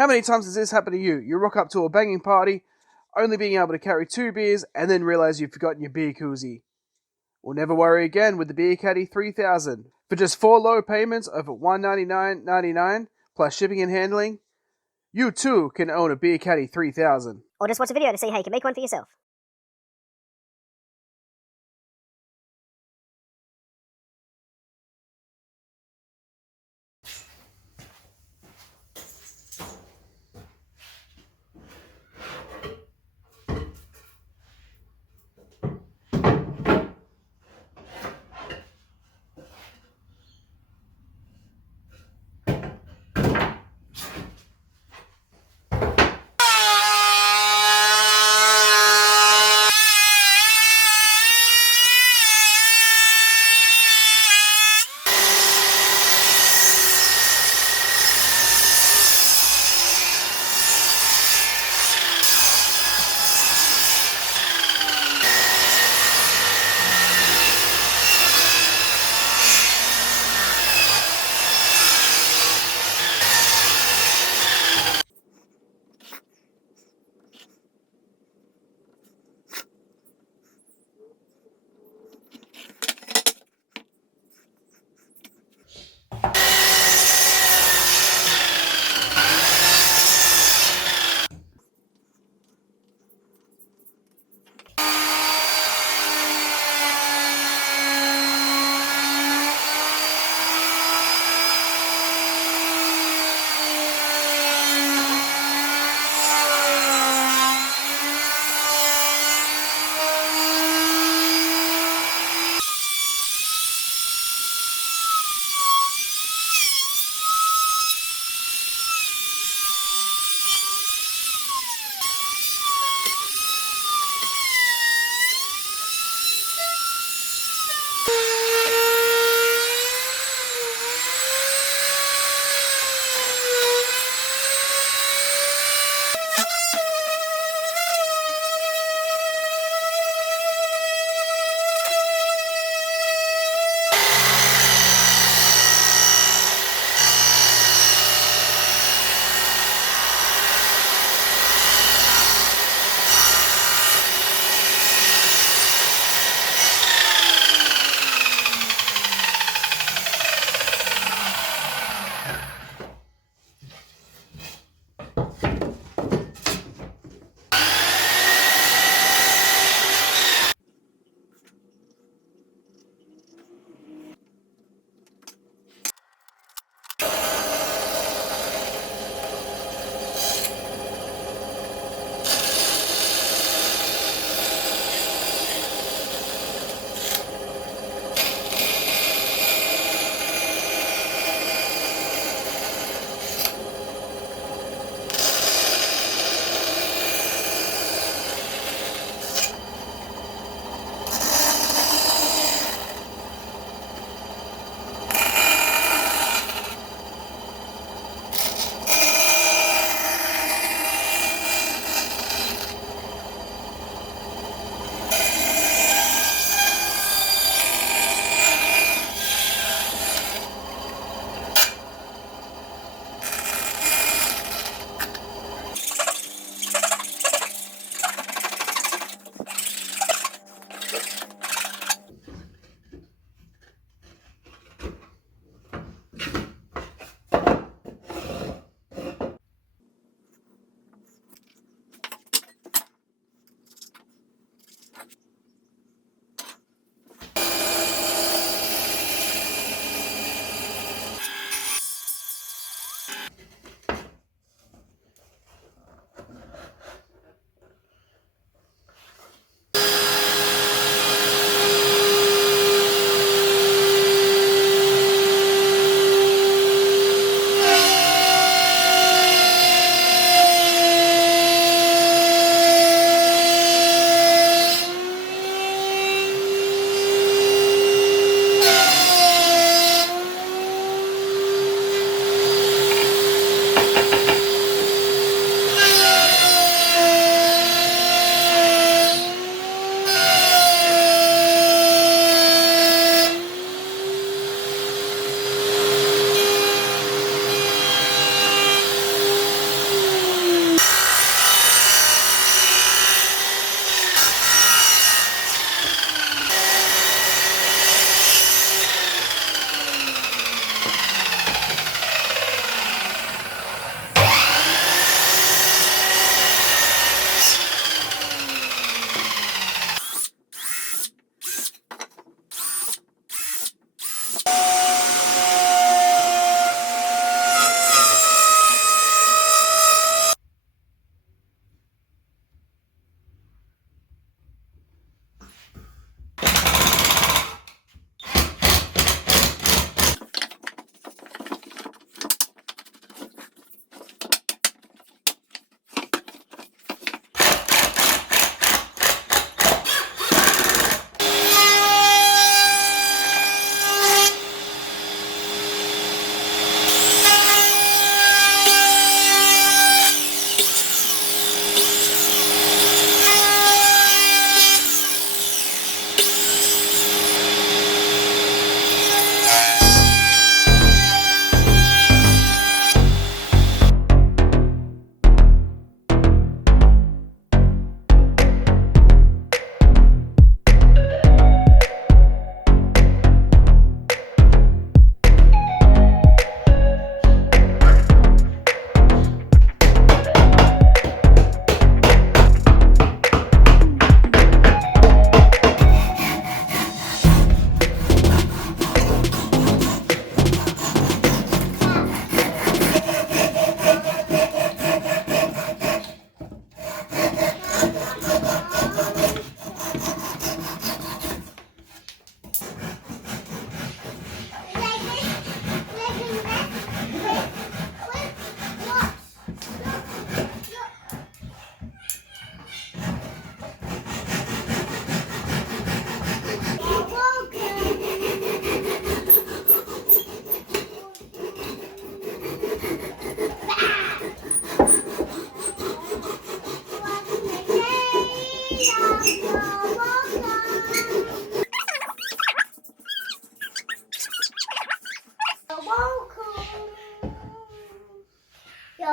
How many times has this happened to you? You rock up to a banging party, only being able to carry 2 beers, and then realize you've forgotten your beer koozie. Well, never worry again with the Beer Caddy 3000. For just 4 low payments of $199.99 plus shipping and handling, you too can own a Beer Caddy 3000. Or just watch a video to see how you can make one for yourself.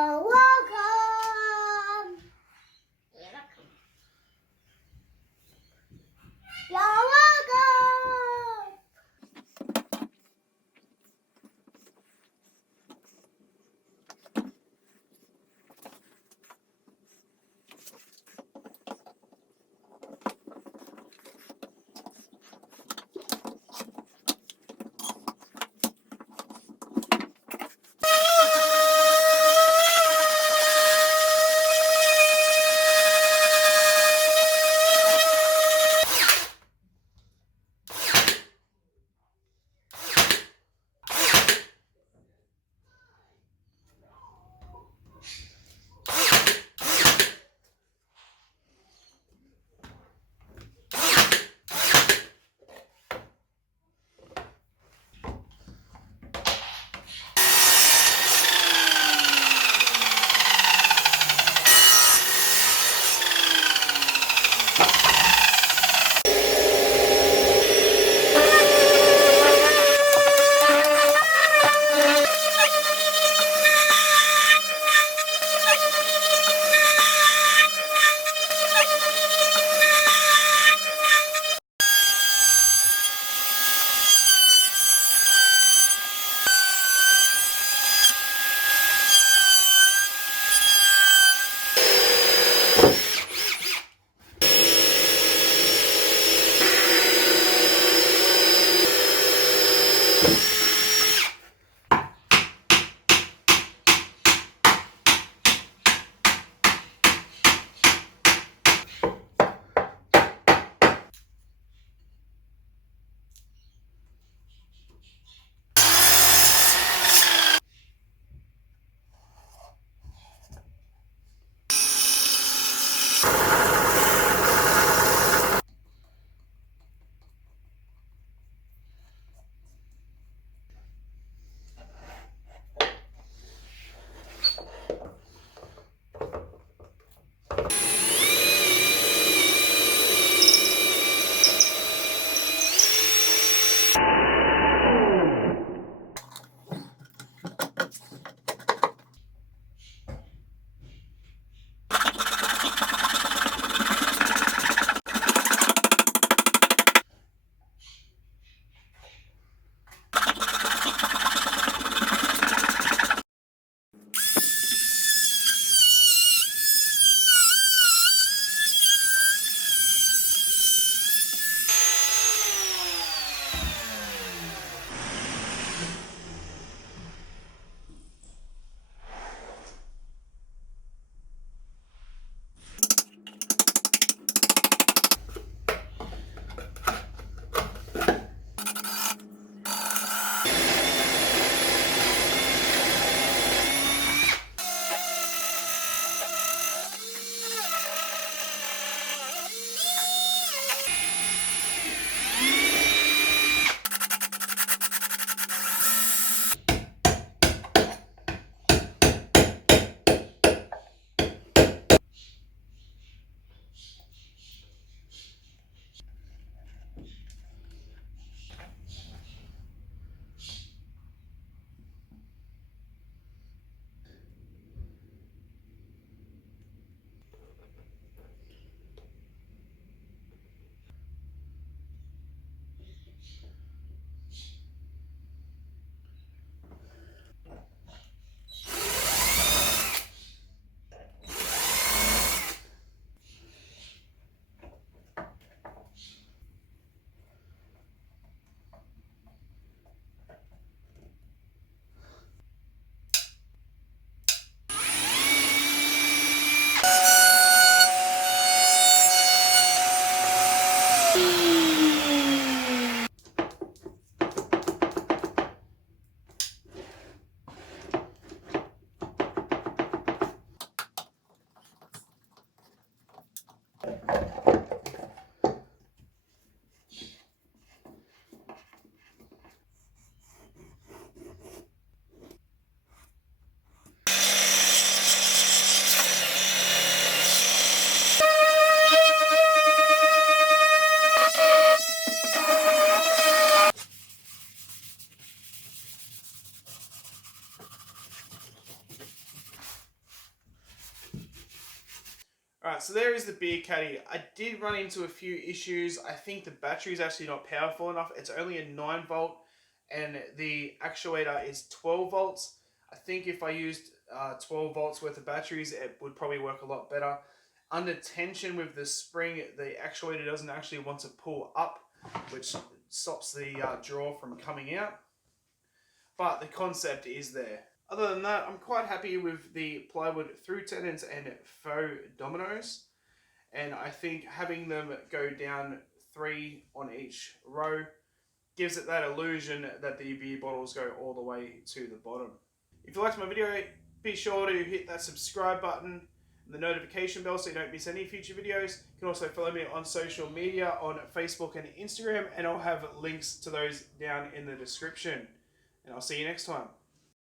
welcome. You're welcome. You're welcome. Alright, so there is the beer caddy. I did run into a few issues. I think the battery is actually not powerful enough. It's only a 9 volt and the actuator is 12 volts. I think if I used 12 volts worth of batteries, it would probably work a lot better. Under tension with the spring, the actuator doesn't actually want to pull up, which stops the draw from coming out. But the concept is there. Other than that, I'm quite happy with the plywood through tenons and faux dominoes. And I think having them go down 3 on each row gives it that illusion that the beer bottles go all the way to the bottom. If you liked my video, be sure to hit that subscribe button and the notification bell so you don't miss any future videos. You can also follow me on social media on Facebook and Instagram, and I'll have links to those down in the description. And I'll see you next time.